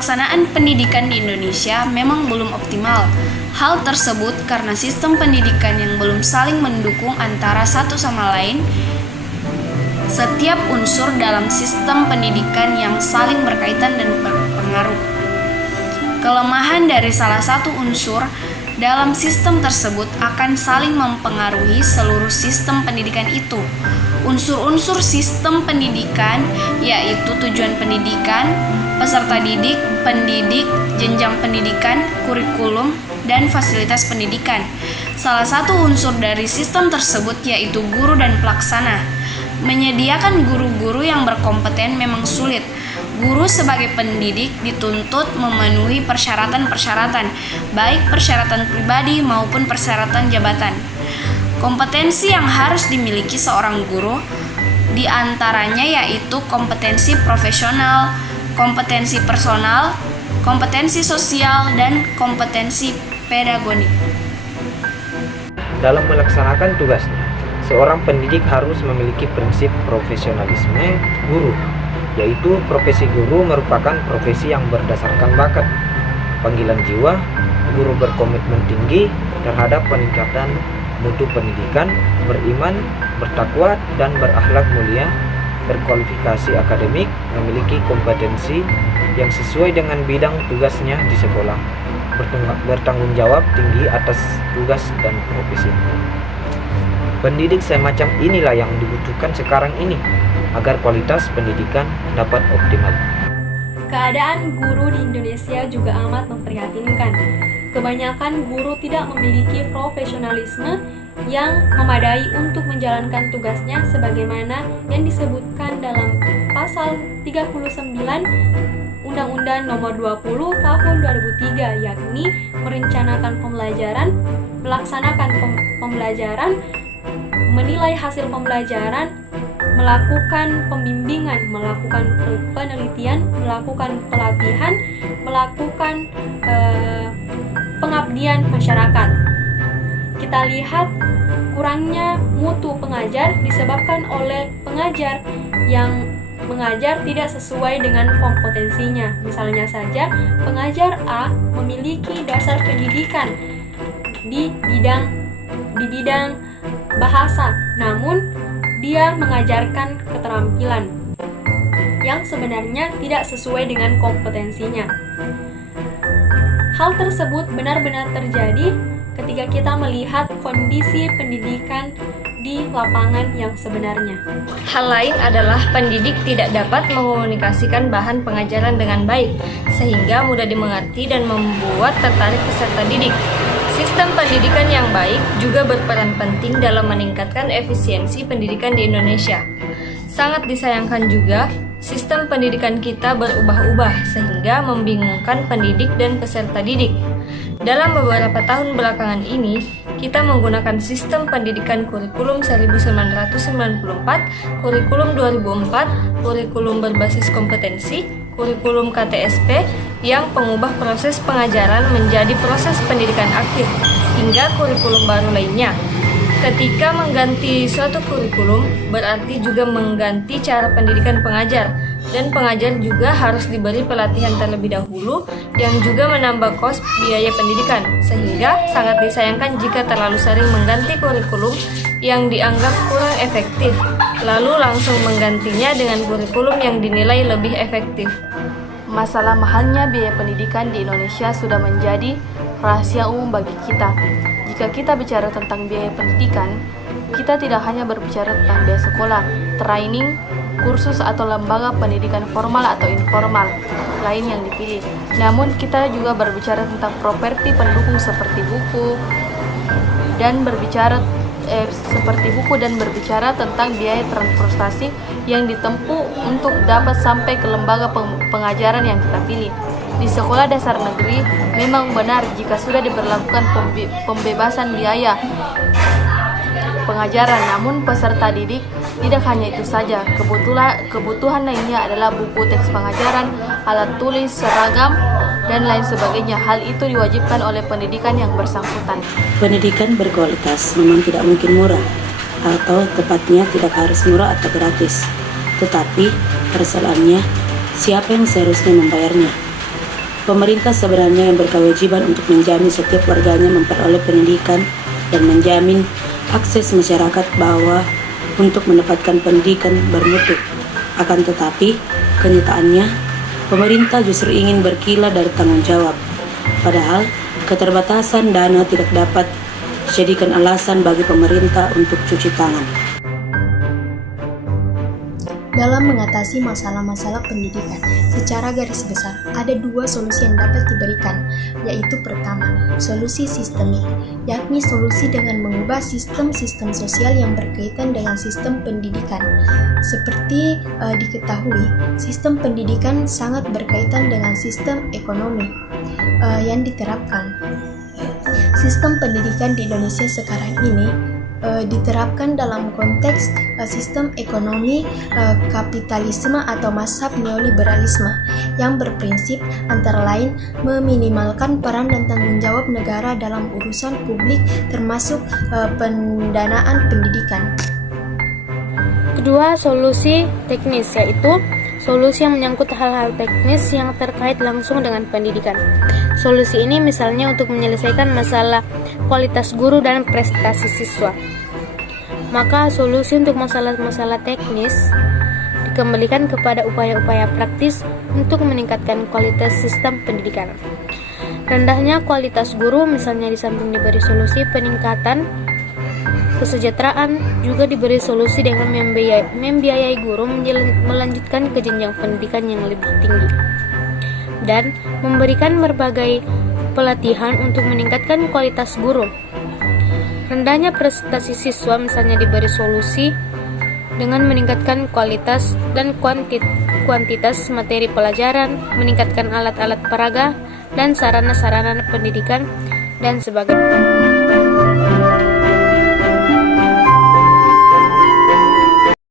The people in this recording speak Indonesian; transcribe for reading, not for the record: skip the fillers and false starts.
pelaksanaan pendidikan di Indonesia memang belum optimal. Hal tersebut karena sistem pendidikan yang belum saling mendukung antara satu sama lain. Setiap unsur dalam sistem pendidikan yang saling berkaitan dan berpengaruh. Kelemahan dari salah satu unsur dalam sistem tersebut akan saling mempengaruhi seluruh sistem pendidikan itu. Unsur-unsur sistem pendidikan yaitu tujuan pendidikan, peserta didik, pendidik, jenjang pendidikan, kurikulum, dan fasilitas pendidikan. Salah satu unsur dari sistem tersebut yaitu guru dan pelaksana. Menyediakan guru-guru yang berkompeten memang sulit. Guru sebagai pendidik dituntut memenuhi persyaratan-persyaratan, baik persyaratan pribadi maupun persyaratan jabatan. Kompetensi yang harus dimiliki seorang guru di antaranya yaitu kompetensi profesional, kompetensi personal, kompetensi sosial, dan kompetensi pedagogik. Dalam melaksanakan tugasnya, seorang pendidik harus memiliki prinsip profesionalisme guru, yaitu profesi guru merupakan profesi yang berdasarkan bakat, panggilan jiwa. Guru berkomitmen tinggi terhadap peningkatan mutu pendidikan, beriman, bertakwa, dan berakhlak mulia, berkualifikasi akademik, memiliki kompetensi yang sesuai dengan bidang tugasnya di sekolah, bertanggung jawab tinggi atas tugas dan profesi. Pendidik semacam inilah yang dibutuhkan sekarang ini agar kualitas pendidikan dapat optimal. Keadaan guru di Indonesia juga amat memprihatinkan. Kebanyakan guru tidak memiliki profesionalisme yang memadai untuk menjalankan tugasnya sebagaimana yang disebutkan dalam pasal 39 Undang-Undang Nomor 20 Tahun 2003, yakni merencanakan pembelajaran, melaksanakan pembelajaran, menilai hasil pembelajaran, melakukan pembimbingan, melakukan penelitian, melakukan pelatihan, melakukan pengabdian masyarakat. Kita lihat kurangnya mutu pengajar disebabkan oleh pengajar yang mengajar tidak sesuai dengan kompetensinya. Misalnya saja, pengajar A memiliki dasar pendidikan di bidang bahasa, namun dia mengajarkan keterampilan yang sebenarnya tidak sesuai dengan kompetensinya. Hal tersebut benar-benar terjadi ketika kita melihat kondisi pendidikan di lapangan yang sebenarnya. Hal lain adalah pendidik tidak dapat mengkomunikasikan bahan pengajaran dengan baik, sehingga mudah dimengerti dan membuat tertarik peserta didik. Sistem pendidikan yang baik juga berperan penting dalam meningkatkan efisiensi pendidikan di Indonesia. Sangat disayangkan juga, sistem pendidikan kita berubah-ubah sehingga membingungkan pendidik dan peserta didik. Dalam beberapa tahun belakangan ini, kita menggunakan sistem pendidikan kurikulum 1994, kurikulum 2004, kurikulum berbasis kompetensi, kurikulum KTSP yang mengubah proses pengajaran menjadi proses pendidikan aktif, hingga kurikulum baru lainnya. Ketika mengganti suatu kurikulum, berarti juga mengganti cara pendidikan pengajar, dan pengajar juga harus diberi pelatihan terlebih dahulu yang juga menambah kos biaya pendidikan, sehingga sangat disayangkan jika terlalu sering mengganti kurikulum yang dianggap kurang efektif, lalu langsung menggantinya dengan kurikulum yang dinilai lebih efektif. Masalah mahalnya biaya pendidikan di Indonesia sudah menjadi rahasia umum bagi kita. Jika kita bicara tentang biaya pendidikan, kita tidak hanya berbicara tentang biaya sekolah, training, kursus atau lembaga pendidikan formal atau informal lain yang dipilih. Namun kita juga berbicara tentang properti pendukung seperti buku dan berbicara tentang biaya transportasi yang ditempuh untuk dapat sampai ke lembaga pengajaran yang kita pilih. Di sekolah dasar negeri memang benar jika sudah diberlakukan pembebasan biaya pengajaran, namun peserta didik tidak hanya itu saja. Kebutuhan lainnya adalah buku teks pengajaran, alat tulis, seragam, dan lain sebagainya. Hal itu diwajibkan oleh pendidikan yang bersangkutan. Pendidikan berkualitas memang tidak mungkin murah, atau tepatnya tidak harus murah atau gratis. Tetapi persoalannya, siapa yang seharusnya membayarnya? Pemerintah sebenarnya yang berkewajiban untuk menjamin setiap warganya memperoleh pendidikan dan menjamin akses masyarakat bawah untuk mendapatkan pendidikan bermutu. Akan tetapi, kenyataannya, pemerintah justru ingin berkilah dari tanggung jawab. Padahal, keterbatasan dana tidak dapat dijadikan alasan bagi pemerintah untuk cuci tangan. Dalam mengatasi masalah-masalah pendidikan, secara garis besar, ada dua solusi yang dapat diberikan, yaitu pertama, solusi sistemik, yakni solusi dengan mengubah sistem-sistem sosial yang berkaitan dengan sistem pendidikan. Seperti diketahui, sistem pendidikan sangat berkaitan dengan sistem ekonomi yang diterapkan. Sistem pendidikan di Indonesia sekarang ini diterapkan dalam konteks sistem ekonomi kapitalisme atau mazhab neoliberalisme yang berprinsip antara lain meminimalkan peran dan tanggung jawab negara dalam urusan publik termasuk pendanaan pendidikan. Kedua, solusi teknis, yaitu solusi yang menyangkut hal-hal teknis yang terkait langsung dengan pendidikan. Solusi ini misalnya untuk menyelesaikan masalah kualitas guru dan prestasi siswa. Maka solusi untuk masalah-masalah teknis dikembalikan kepada upaya-upaya praktis untuk meningkatkan kualitas sistem pendidikan. Rendahnya kualitas guru misalnya di samping diberi solusi peningkatan kesejahteraan, juga diberi solusi dengan membiayai guru melanjutkan ke jenjang pendidikan yang lebih tinggi dan memberikan berbagai pelatihan untuk meningkatkan kualitas guru. Rendahnya prestasi siswa misalnya diberi solusi dengan meningkatkan kualitas dan kuantitas materi pelajaran, meningkatkan alat-alat peraga dan sarana-sarana pendidikan dan sebagainya.